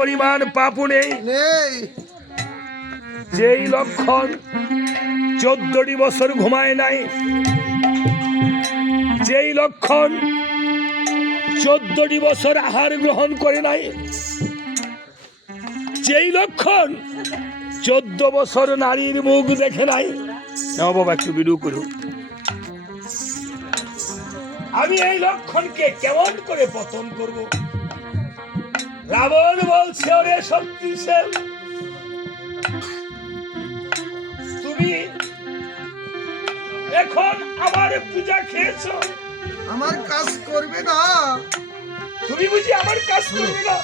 পরিমাণ পাপও নেই। যেই লক্ষণ 14টি বছর ঘুমায় নাই, যেই লক্ষণ 14টি বছর আহার গ্রহণ করে নাই, যেই লক্ষণ 14 বছর নারীর মুখ দেখে নাই। নাও বাবা একটু বিরু করুন। আমি এই লক্ষণকে কেমন করে পতন করব? রাবণ বলছে, ওরে শক্তিশাল, তুমি এখন আমার পূজা খেয়েছো, আমার কাজ করবে না। তুমি বুঝি আমার কাজ করবে না?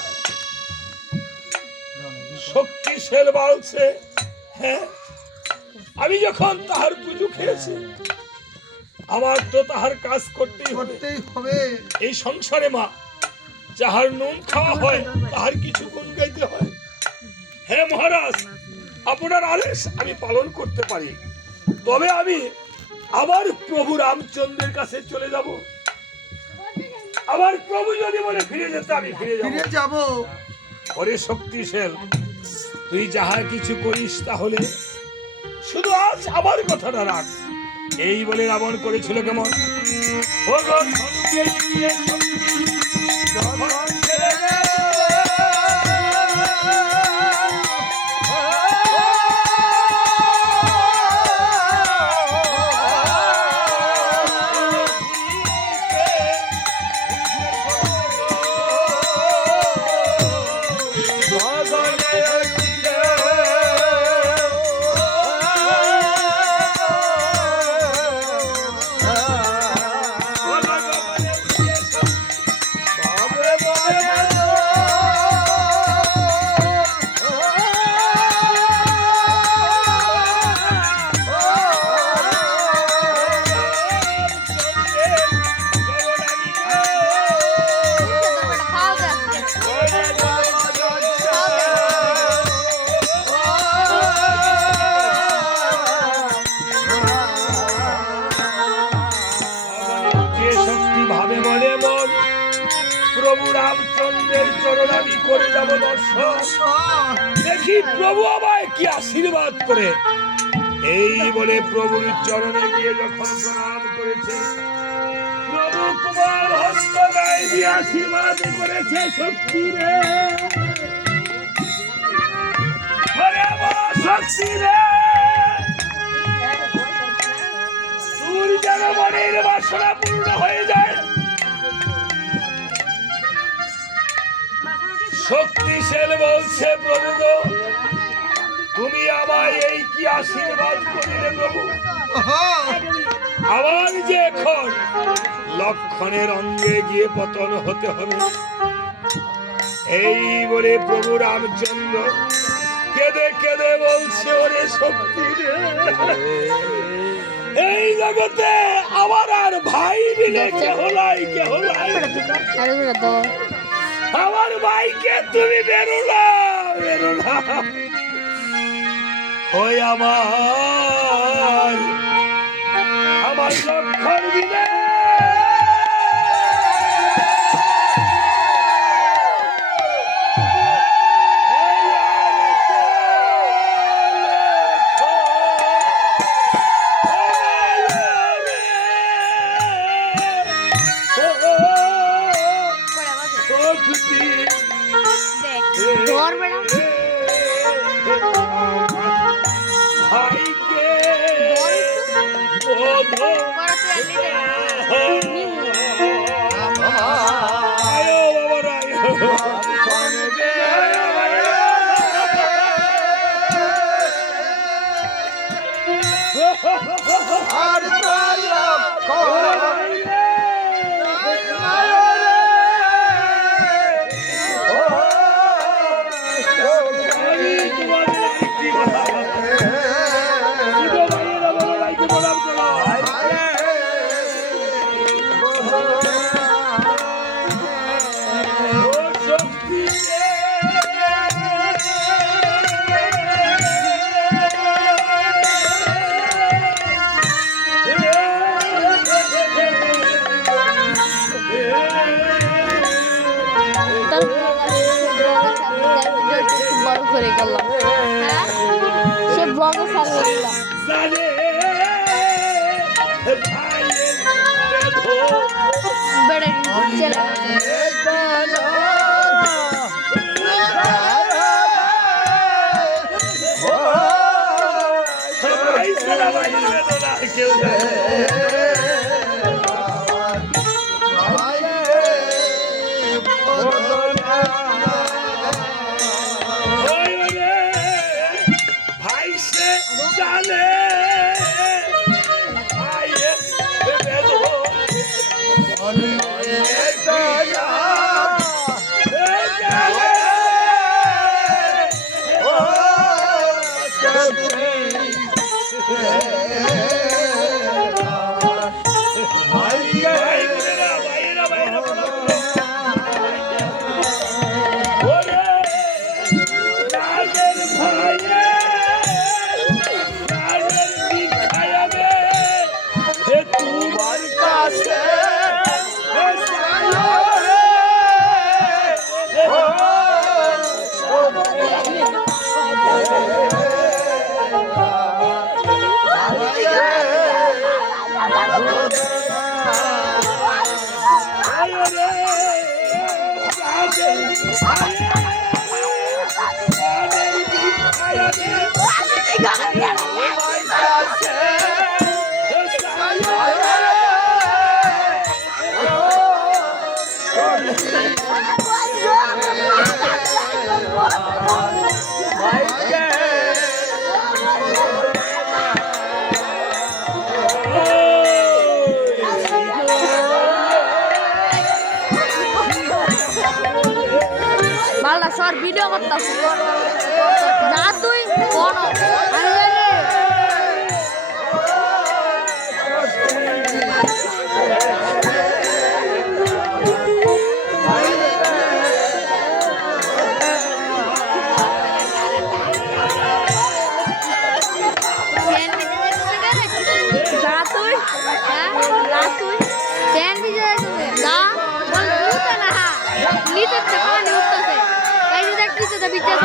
শক্তিশাল বলছে, হ্যাঁ, আমি যখন তাহার পুজো খেয়েছি, আমার তো তাহার কাজ করতেই হবে। এই সংসারে মা, যাহার নুন খাওয়া হয় তাহার কিছু গুণ গাইতে হয়। হ্যাঁ মহারাজ, আপনার আদেশ আমি পালন করতে পারি, তবে আমি আবার প্রভু রামচন্দ্রের কাছে চলে যাব। আমার প্রভু যদি বলে ফিরে যেতে, আমি ফিরে যাব। ওরে শক্তিশাল, তুই যাহা কিছু করিস তাহলে শুধু আজ আমার কথাটা রাখ। এই বলে রাবণ করেছিল কেমন? প্রভু রামচন্দ্রের চরণ আমি করে যাব দর্শন, দেখি প্রভু আমায় কি আশীর্বাদ করে। এই বলে প্রভুর চরণে গিয়ে যখন প্রণাম করেছে, প্রভু কুমার হস্ত গায়ে দিয়ে আশীর্বাদ করেছে। শক্তি রে, শক্তি রে, তোর যেন মনের বাসনা পূর্ণ হয়ে যায়। শক্তিশাল বলছে, প্রভু গো, তুমি আমায় এই কি আশীর্বাদ করিলে প্রভু? আমার যে এখন লক্ষণের অঙ্গে গিয়ে পতন হতে হবে। এই বলে প্রভু রামচন্দ্র কেঁদে কেঁদে বলছে, ওরে শক্তি রে, এই জগতে আমার আর ভাই মিলে কেহ নাই, কেহ নাই। আমার ভাইকে তুমি বেরো না, বেরো না। ওই আমার লক্ষণ দিলে তাই ভিডিও একটু বড় করে গেলাম হ্যাঁ সে ব্লগে ছাড়বে দিলাম জানে ভাইয়ের বেদন বেড়ে চলে ভাই ছাড়া ভাইয়ের বেদন আর কেউ জানে ওই রে, ভাই সে জানে ভাইয়ের বেদন তোমার কাছে বাংলা সর ভিডিও করতাছি যা তুই কোন আরে যা তুই হ্যাঁ যা তুই ট্রেন ভিজে যা বল লুটা না লিতে পানি উঠতেছে এই যে দেখতেছে বিদ্যা